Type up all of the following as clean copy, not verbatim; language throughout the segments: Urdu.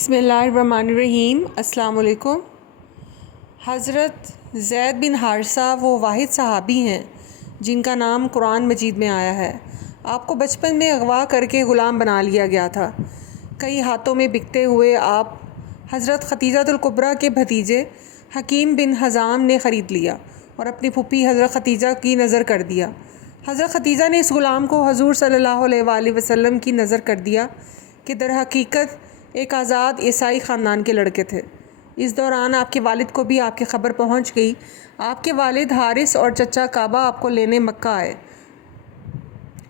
بسم اللہ الرحمن الرحیم۔ السلام علیکم۔ حضرت زید بن حارثہ وہ واحد صحابی ہیں جن کا نام قرآن مجید میں آیا ہے۔ آپ کو بچپن میں اغوا کر کے غلام بنا لیا گیا تھا۔ کئی ہاتھوں میں بکتے ہوئے آپ حضرت ختیجہ الکبریٰ کے بھتیجے حکیم بن حزام نے خرید لیا اور اپنی پھوپھی حضرت ختیجہ کی نظر کر دیا۔ حضرت ختیجہ نے اس غلام کو حضور صلی اللہ علیہ وآلہ وسلم کی نظر کر دیا کہ در حقیقت ایک آزاد عیسائی خاندان کے لڑکے تھے۔ اس دوران آپ کے والد کو بھی آپ کی خبر پہنچ گئی۔ آپ کے والد حارث اور چچا کعبہ آپ کو لینے مکہ آئے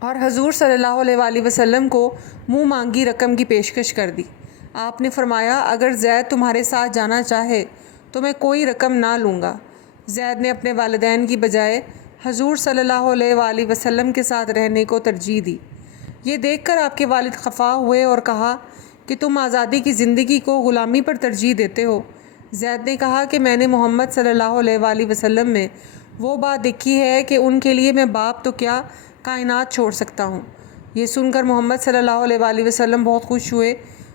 اور حضور صلی اللہ علیہ وآلہ وسلم کو منہ مانگی رقم کی پیشکش کر دی۔ آپ نے فرمایا اگر زید تمہارے ساتھ جانا چاہے تو میں کوئی رقم نہ لوں گا۔ زید نے اپنے والدین کی بجائے حضور صلی اللہ علیہ وآلہ وسلم کے ساتھ رہنے کو ترجیح دی۔ یہ دیکھ کر آپ کے والد خفا ہوئے اور کہا کہ تم آزادی کی زندگی کو غلامی پر ترجیح دیتے ہو۔ زید نے کہا کہ میں نے محمد صلی اللہ علیہ وآلہ وسلم میں وہ بات دیکھی ہے کہ ان کے لیے میں باپ تو کیا کائنات چھوڑ سکتا ہوں۔ یہ سن کر محمد صلی اللہ علیہ وآلہ وسلم بہت خوش ہوئے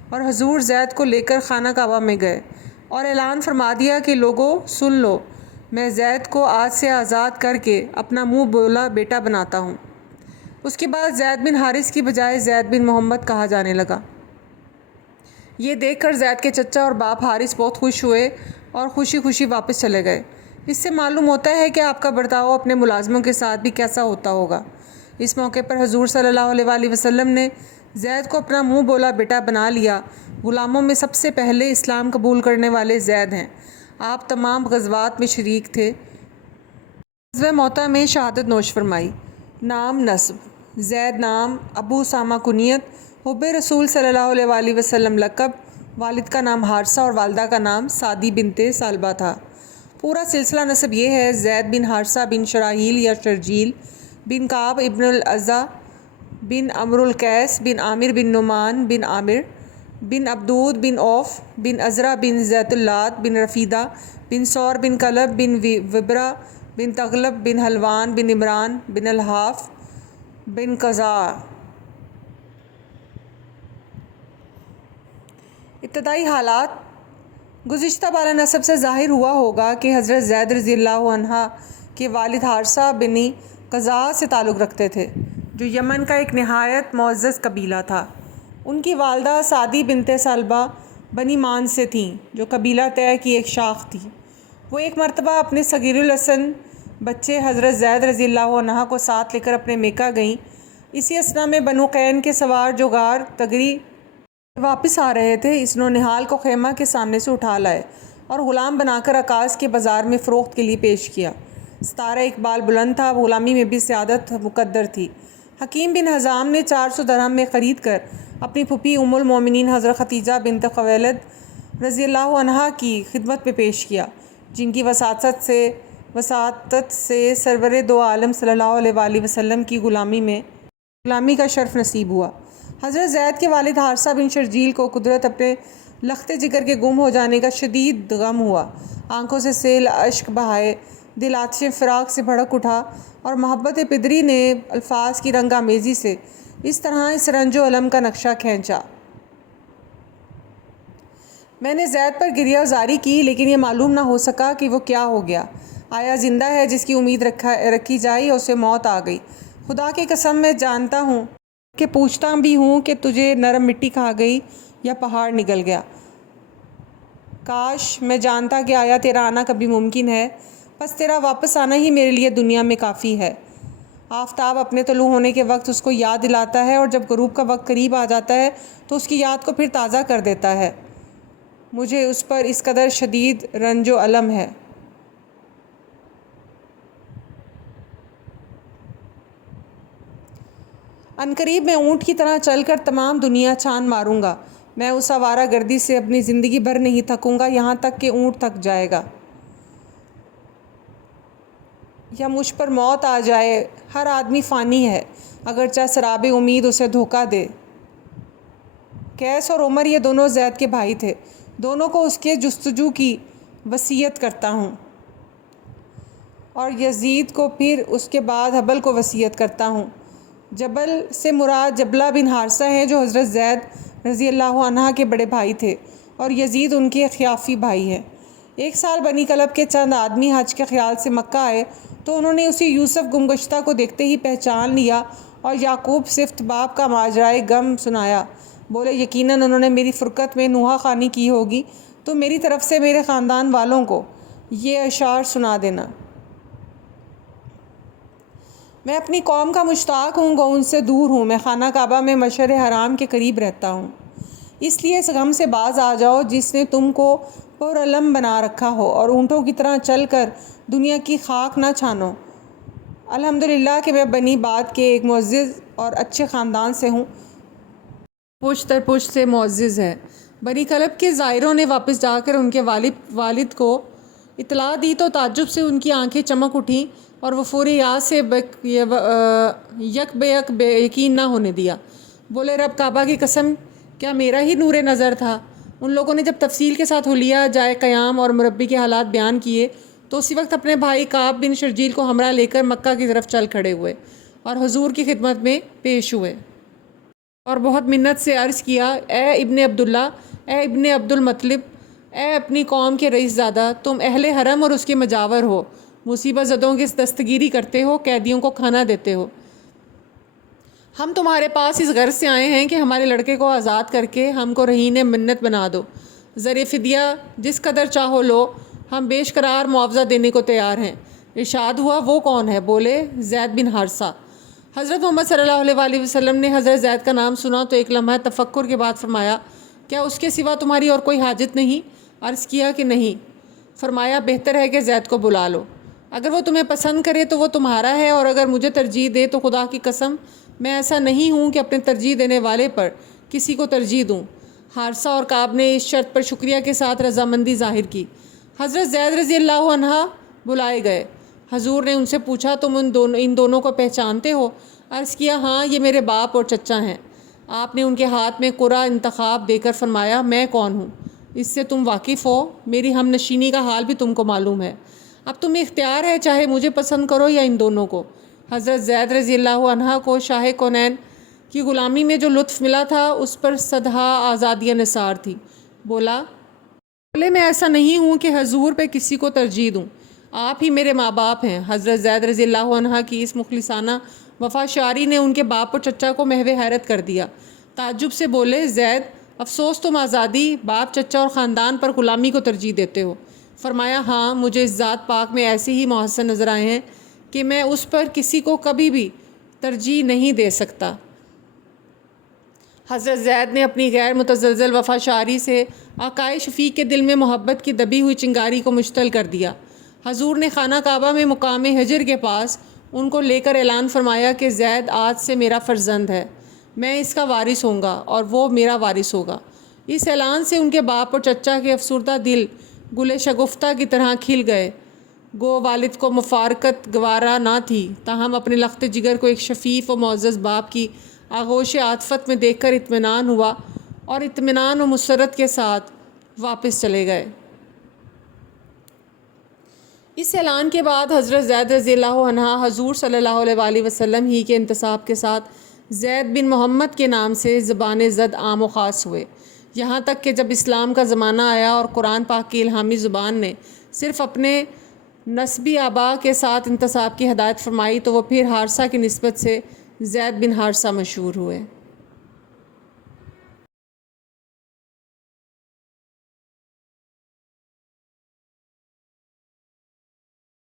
اور حضور زید کو لے کر خانہ کعبہ میں گئے اور اعلان فرما دیا کہ لوگوں سن لو، میں زید کو آج سے آزاد کر کے اپنا منہ بولا بیٹا بناتا ہوں۔ اس کے بعد زید بن حارث کی بجائے زید بن محمد کہا جانے لگا۔ یہ دیکھ کر زید کے چچا اور باپ حارث بہت خوش ہوئے اور خوشی خوشی واپس چلے گئے۔ اس سے معلوم ہوتا ہے کہ آپ کا برتاؤ اپنے ملازموں کے ساتھ بھی کیسا ہوتا ہوگا۔ اس موقع پر حضور صلی اللہ علیہ وآلہ وسلم نے زید کو اپنا منہ بولا بیٹا بنا لیا۔ غلاموں میں سب سے پہلے اسلام قبول کرنے والے زید ہیں۔ آپ تمام غزوات میں شریک تھے۔ غزوہ موطا میں شہادت نوش فرمائی۔ نام نسب: زید نام، ابو اسامہ کنیت، حب رسول صلی اللہ علیہ وآلہ وسلم لقب۔ والد کا نام حارثہ اور والدہ کا نام سعدی بنت ثعلبہ تھا۔ پورا سلسلہ نسب یہ ہے: زید بن حارثہ بن شراحیل یا شرجیل بن کعب ابن العزا بن عمرو القیس بن عامر بن نعمان بن عامر بن عبدود بن عوف بن عزرہ بن زیت اللات بن رفیدہ بن ثور بن کلب بن وبرہ بن تغلب بن حلوان بن عمران بن الحاف بن قزاع۔ ابتدائی حالات: گزشتہ بالا نسب سے ظاہر ہوا ہوگا کہ حضرت زید رضی اللہ عنہ کے والد حارثہ بنی قزاع سے تعلق رکھتے تھے جو یمن کا ایک نہایت معزز قبیلہ تھا۔ ان کی والدہ سعدی بنت ثعلبہ بنی مان سے تھیں جو قبیلہ طے کی ایک شاخ تھی۔ وہ ایک مرتبہ اپنے صغیر السن بچے حضرت زید رضی اللہ عنہ کو ساتھ لے کر اپنے میکہ گئیں۔ اسی اثنا میں بنو قین کے سوار جو غار تگری واپس آ رہے تھے اس نونہال کو خیمہ کے سامنے سے اٹھا لائے اور غلام بنا کر عکاظ کے بازار میں فروخت کے لیے پیش کیا۔ ستارہ اقبال بلند تھا، غلامی میں بھی سعادت مقدر تھی۔ حکیم بن حزام نے 400 درہم میں خرید کر اپنی پھوپھی ام المومنین حضرت ختیجہ بنت خویلد رضی اللہ عنہا کی خدمت میں پیش کیا جن کی وساطت سے سرور دو عالم صلی اللہ علیہ وآلہ وسلم کی غلامی کا شرف نصیب ہوا۔ حضرت زید کے والد حارثہ بن شرجیل کو قدرت اپنے لخت جگر کے گم ہو جانے کا شدید غم ہوا۔ آنکھوں سے سیل اشک بہائے، دل آتش فراق سے بھڑک اٹھا اور محبت پدری نے الفاظ کی رنگ آمیزی سے اس طرح اس رنج و الم کا نقشہ کھینچا۔ میں نے زید پر گریہ زاری کی لیکن یہ معلوم نہ ہو سکا کہ وہ کیا ہو گیا۔ آیا زندہ ہے جس کی امید رکھی جائے اسے موت آ گئی۔ خدا کی قسم میں جانتا ہوں کہ پوچھتا بھی ہوں کہ تجھے نرم مٹی کھا گئی یا پہاڑ نگل گیا۔ کاش میں جانتا کہ آیا تیرا آنا کبھی ممکن ہے، بس تیرا واپس آنا ہی میرے لیے دنیا میں کافی ہے۔ آفتاب اپنے طلوع ہونے کے وقت اس کو یاد دلاتا ہے اور جب غروب کا وقت قریب آ جاتا ہے تو اس کی یاد کو پھر تازہ کر دیتا ہے۔ مجھے اس پر اس قدر شدید رنج و الم ہے۔ عنقریب میں اونٹ کی طرح چل کر تمام دنیا چھان ماروں گا۔ میں اس آوارہ گردی سے اپنی زندگی بھر نہیں تھکوں گا یہاں تک کہ اونٹ تھک جائے گا یا مجھ پر موت آ جائے۔ ہر آدمی فانی ہے اگرچہ سراب امید اسے دھوکہ دے۔ قیس اور عمر یہ دونوں زید کے بھائی تھے۔ دونوں کو اس کے جستجو کی وصیت کرتا ہوں اور یزید کو پھر اس کے بعد حبل کو وصیت کرتا ہوں۔ جبل سے مراد جبلہ بن حارثہ ہیں جو حضرت زید رضی اللہ عنہ کے بڑے بھائی تھے۔ اور یزید ان کے خیافی بھائی ہے۔ ایک سال بنی کلب کے چند آدمی حج کے خیال سے مکہ آئے تو انہوں نے اسی یوسف گمگشتہ کو دیکھتے ہی پہچان لیا اور یعقوب صفت باپ کا ماجرائے غم سنایا۔ بولے یقیناً انہوں نے میری فرقت میں نوحہ خوانی کی ہوگی، تو میری طرف سے میرے خاندان والوں کو یہ اشعار سنا دینا۔ میں اپنی قوم کا مشتاق ہوں، گو ان سے دور ہوں، میں خانہ کعبہ میں مشعر حرام کے قریب رہتا ہوں، اس لیے اس غم سے باز آ جاؤ جس نے تم کو پرعلم بنا رکھا ہو، اور اونٹوں کی طرح چل کر دنیا کی خاک نہ چھانو۔ الحمدللہ کہ میں بنی باد کے ایک معزز اور اچھے خاندان سے ہوں، پشت در پشت سے معزز ہے۔ بنی کلب کے زائروں نے واپس جا کر ان کے والد کو اطلاع دی تو تعجب سے ان کی آنکھیں چمک اٹھیں اور وہ فوری یاد سے یک بے یک بے یقین نہ ہونے دیا۔ بولے رب کعبہ کی قسم، کیا میرا ہی نور نظر تھا؟ ان لوگوں نے جب تفصیل کے ساتھ حلیہ جائے قیام اور مربی کے حالات بیان کیے تو اسی وقت اپنے بھائی کعب بن شرجیل کو ہمراہ لے کر مکہ کی طرف چل کھڑے ہوئے اور حضور کی خدمت میں پیش ہوئے اور بہت منت سے عرض کیا، اے ابن عبداللہ، اے ابن عبد المطلب، اے اپنی قوم کے رئیس زادہ، تم اہل حرم اور اس کے مجاور ہو، مصیبت زدوں کی دستگیری کرتے ہو، قیدیوں کو کھانا دیتے ہو۔ ہم تمہارے پاس اس غرض سے آئے ہیں کہ ہمارے لڑکے کو آزاد کر کے ہم کو رہین منت بنا دو، زر فدیہ جس قدر چاہو لو، ہم بیش قرار معاوضہ دینے کو تیار ہیں۔ ارشاد ہوا، وہ کون ہے؟ بولے زید بن حارثہ۔ حضرت محمد صلی اللہ علیہ وآلہ وسلم نے حضرت زید کا نام سنا تو ایک لمحہ تفکر کے بعد فرمایا، کیا اس کے سوا تمہاری اور کوئی حاجت نہیں؟ عرض کیا کہ نہیں۔ فرمایا، بہتر ہے کہ زید کو بلا لو، اگر وہ تمہیں پسند کرے تو وہ تمہارا ہے، اور اگر مجھے ترجیح دے تو خدا کی قسم میں ایسا نہیں ہوں کہ اپنے ترجیح دینے والے پر کسی کو ترجیح دوں۔ حارثہ اور کعب نے اس شرط پر شکریہ کے ساتھ رضامندی ظاہر کی۔ حضرت زید رضی اللہ عنہ بلائے گئے۔ حضور نے ان سے پوچھا، تم ان دونوں کو پہچانتے ہو؟ عرض کیا، ہاں، یہ میرے باپ اور چچا ہیں۔ آپ نے ان کے ہاتھ میں قرعہ انتخاب دے کر فرمایا، میں کون ہوں؟ اس سے تم واقف ہو، میری ہم نشینی کا حال بھی تم کو معلوم ہے، اب تمہیں اختیار ہے، چاہے مجھے پسند کرو یا ان دونوں کو۔ حضرت زید رضی اللہ عنہ کو شاہ کونین کی غلامی میں جو لطف ملا تھا اس پر صدہا آزادیہ نثار تھی۔ بولے میں ایسا نہیں ہوں کہ حضور پہ کسی کو ترجیح دوں، آپ ہی میرے ماں باپ ہیں۔ حضرت زید رضی اللہ عنہ کی اس مخلصانہ وفا شعاری نے ان کے باپ اور چچا کو محو حیرت کر دیا۔ تعجب سے بولے، زید، افسوس تم آزادی، باپ، چچا اور خاندان پر غلامی کو ترجیح دیتے ہو۔ فرمایا، ہاں، مجھے اس ذات پاک میں ایسے ہی محسن نظر آئے ہیں کہ میں اس پر کسی کو کبھی بھی ترجیح نہیں دے سکتا۔ حضرت زید نے اپنی غیر متزلزل وفا شعاری سے آقائے شفیق کے دل میں محبت کی دبی ہوئی چنگاری کو مشتعل کر دیا۔ حضور نے خانہ کعبہ میں مقام حجر کے پاس ان کو لے کر اعلان فرمایا کہ زید آج سے میرا فرزند ہے، میں اس کا وارث ہوں گا اور وہ میرا وارث ہوگا۔ اس اعلان سے ان کے باپ اور چچا کے افسردہ دل گل شگفتہ کی طرح کھل گئے۔ گو والد کو مفارقت گوارا نہ تھی، تاہم اپنے لخت جگر کو ایک شفیف و معزز باپ کی آغوش عاطفت میں دیکھ کر اطمینان ہوا اور اطمینان و مسرت کے ساتھ واپس چلے گئے۔ اس اعلان کے بعد حضرت زید رضی اللہ عنہ حضور صلی اللہ علیہ وآلہ وسلم ہی کے انتساب کے ساتھ زید بن محمد کے نام سے زبان زد عام و خاص ہوئے، یہاں تک کہ جب اسلام کا زمانہ آیا اور قرآن پاک کی الہامی زبان نے صرف اپنے نسبی آبا کے ساتھ انتساب کی ہدایت فرمائی تو وہ پھر حارثہ کی نسبت سے زید بن حارثہ مشہور ہوئے۔